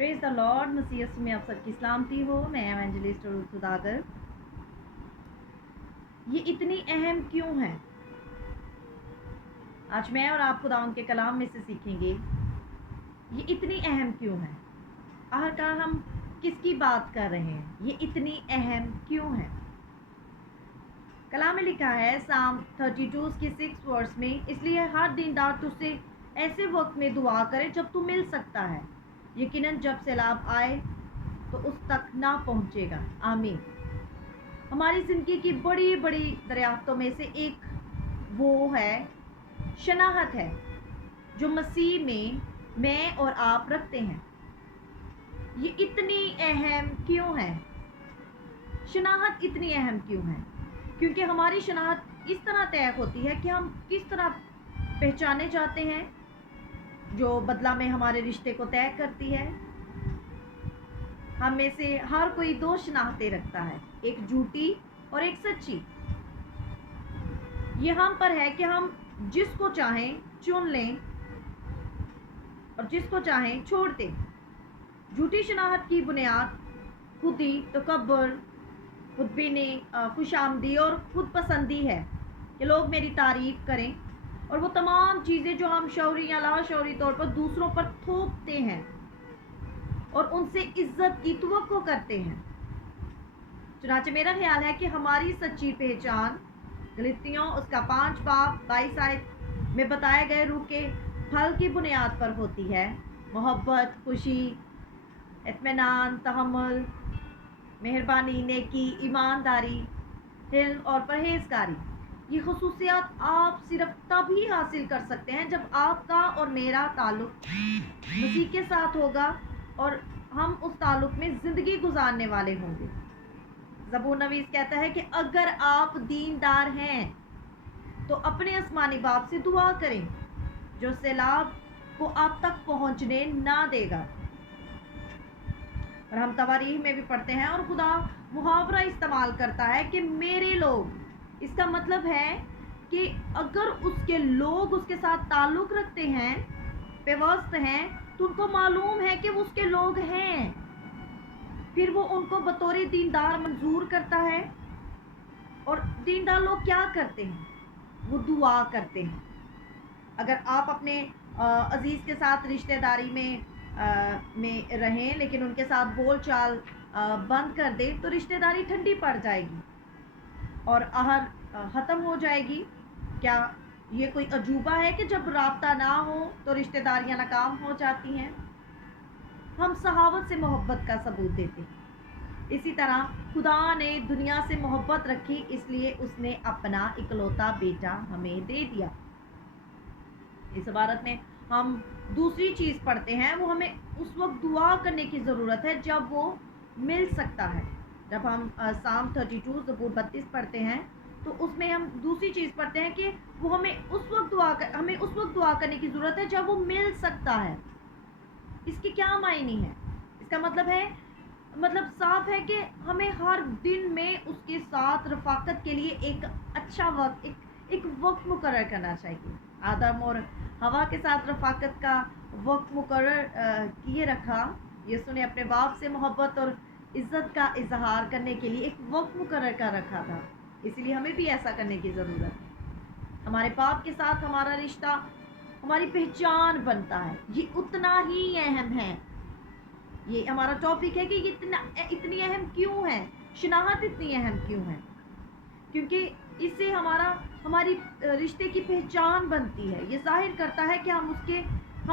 Praise the lord. मसीह यीशु में आप सबकी सलामती हो। मैं एवेंजलिस्ट और सुदागर। ये इतनी अहम क्यों है? आज मैं और आप खुदा उनके कलाम में से सीखेंगे ये इतनी अहम क्यों है। आखिरकार हम किसकी बात कर रहे हैं? ये इतनी अहम क्यों है? कलाम में लिखा है साम 32 के 6 वर्स में, इसलिए हर दीनदार तुझसे ऐसे वक्त में दुआ करे जब तू मिल सकता है, यकीनन जब सैलाब आए तो उस तक ना पहुंचेगा। आमीन। हमारी ज़िंदगी की बड़ी बड़ी दरियाफ्तों में से एक वो है, शनाख्त है, जो मसीह में मैं और आप रखते हैं। ये इतनी अहम क्यों है? शनाख्त इतनी अहम क्यों है? क्योंकि हमारी शनाख्त इस तरह तय होती है कि हम किस तरह पहचाने जाते हैं, जो बदला में हमारे रिश्ते को तय करती है। हम में से हर कोई दो शनाख्तें रखता है, एक झूठी और एक सच्ची। ये हम पर है कि हम जिसको चाहें चुन लें और जिसको चाहें छोड़ दें। झूठी शनाख्त की बुनियाद खुदी, तकब्बुर, खुदबीनी, खुशामदी और खुद पसंदी है कि लोग मेरी तारीफ करें, और वो तमाम चीज़ें जो हम शौरी या लाशौरी तौर पर दूसरों पर थोपते हैं और उनसे इज्जत की तवक्को करते हैं। चुनांचे मेरा ख्याल है कि हमारी सच्ची पहचान गलतियों उसका 5 बाब 22 आयत में बताए गए रूह के फल की बुनियाद पर होती है। मोहब्बत, खुशी, इत्मीनान, तहम्मुल, मेहरबानी, नेकी, ईमानदारी, हिल्म और परहेजगारी। ये खसूसियात आप सिर्फ तभी हासिल कर सकते हैं जब आपका और मेरा ताल्लुक मसीह के साथ होगा और हम उस ताल्लुक में ज़िंदगी गुजारने वाले होंगे। ज़बूर नवीस कहता है कि अगर आप दीनदार हैं तो अपने आसमानी बाप से दुआ करें जो सैलाब को आप तक पहुंचने ना देगा। और हम तवारीख में भी पढ़ते हैं और खुदा मुहावरा इस्तेमाल करता है कि मेरे लोग। इसका मतलब है कि अगर उसके लोग उसके साथ ताल्लुक़ रखते हैं, पेवस्त हैं, तो उनको मालूम है कि वो उसके लोग हैं। फिर वो उनको बतौर दीनदार मंजूर करता है। और दीनदार लोग क्या करते हैं? वो दुआ करते हैं। अगर आप अपने अजीज़ के साथ रिश्तेदारी में रहें लेकिन उनके साथ बोल चाल बंद कर दें तो रिश्तेदारी ठंडी पड़ जाएगी और आहर ख़त्म हो जाएगी। क्या ये कोई अजूबा है कि जब राब्ता ना हो तो रिश्तेदारियां नाकाम हो जाती हैं? हम सहावत से मोहब्बत का सबूत देते हैं। इसी तरह खुदा ने दुनिया से मोहब्बत रखी, इसलिए उसने अपना इकलौता बेटा हमें दे दिया। इस इबारत में हम दूसरी चीज़ पढ़ते हैं, वो हमें उस वक्त दुआ करने की ज़रूरत है जब वो मिल सकता है। जब हम साम 32 ज़बूर 32 पढ़ते हैं तो उसमें हम दूसरी चीज़ पढ़ते हैं कि वो हमें उस वक्त दुआ करने की ज़रूरत है जब वो मिल सकता है। इसके क्या मायने हैं? इसका मतलब साफ है कि हमें हर दिन में उसके साथ रफ़ाकत के लिए एक अच्छा वक्त, एक वक्त मुकर्रर करना चाहिए। आदम और हवा के साथ रफ़ाकत का वक्त मुकर्रर किए रखा। यीशु ने अपने बाप से मोहब्बत और इज़्ज़त का इजहार करने के लिए एक वक्त मुकर्रर कर रखा था। इसलिए हमें भी ऐसा करने की ज़रूरत है। हमारे बाप के साथ हमारा रिश्ता हमारी पहचान बनता है। ये उतना ही अहम है। ये हमारा टॉपिक है कि ये इतनी अहम क्यों है? शनाख्त इतनी अहम क्यों है? क्योंकि इससे हमारी रिश्ते की पहचान बनती है। ये जाहिर करता है कि हम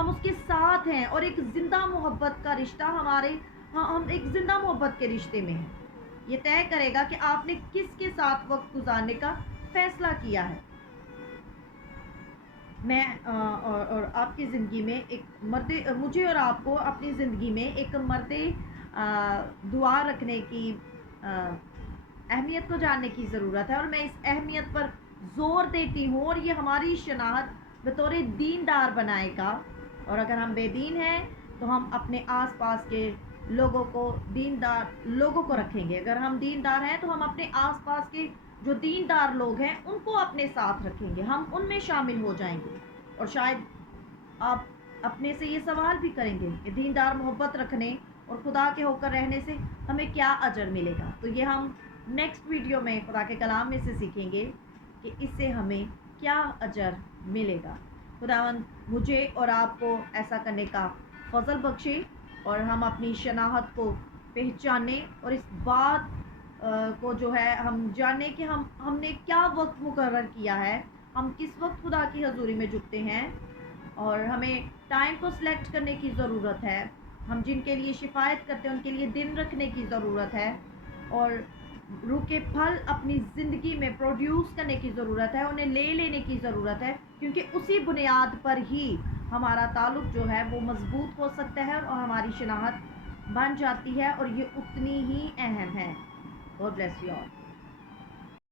उसके साथ हैं और एक ज़िंदा मोहब्बत का रिश्ता हम एक ज़िंदा मोहब्बत के रिश्ते में हैं। ये तय करेगा कि आपने किसके साथ वक्त गुजारने का फ़ैसला किया है। मैं और आपकी ज़िंदगी में मुझे और आपको अपनी ज़िंदगी में एक दुआ रखने की अहमियत को जानने की ज़रूरत है, और मैं इस अहमियत पर ज़ोर देती हूँ। और ये हमारी शनाख्त बतौर दीनदार बनाएगा। और अगर हम बेदीन हैं तो हम अपने आसपास के दीनदार लोगों को रखेंगे। अगर हम दीनदार हैं तो हम अपने आसपास के जो दीनदार लोग हैं उनको अपने साथ रखेंगे, हम उनमें शामिल हो जाएंगे। और शायद आप اپنے سے یہ سوال بھی کریں گے کہ دیندار محبت رکھنے اور خدا کے ہو کر رہنے سے ہمیں کیا اجر ملے گا. تو یہ ہم نیکسٹ ویڈیو میں خدا کے کلام میں سے سیکھیں گے کہ اس سے ہمیں کیا اجر ملے گا. خداوند مجھے اور آپ کو ایسا کرنے کا فضل بخشے اور ہم اپنی شناخت کو پہچانے اور اس بات کو جو ہے ہم جانیں کہ ہم نے کیا وقت مقرر کیا ہے, ہم کس وقت خدا کی حضوری میں جھکتے ہیں, اور ہمیں ٹائم کو سلیکٹ کرنے کی ضرورت ہے. ہم جن کے لیے شفایت کرتے ہیں ان کے لیے دن رکھنے کی ضرورت ہے, اور روح کے پھل اپنی زندگی میں پروڈیوس کرنے کی ضرورت ہے, انہیں لے لینے کی ضرورت ہے, کیونکہ اسی بنیاد پر ہی ہمارا تعلق جو ہے وہ مضبوط ہو سکتا ہے اور ہماری شناخت بن جاتی ہے, اور یہ اتنی ہی اہم ہے. God bless you all.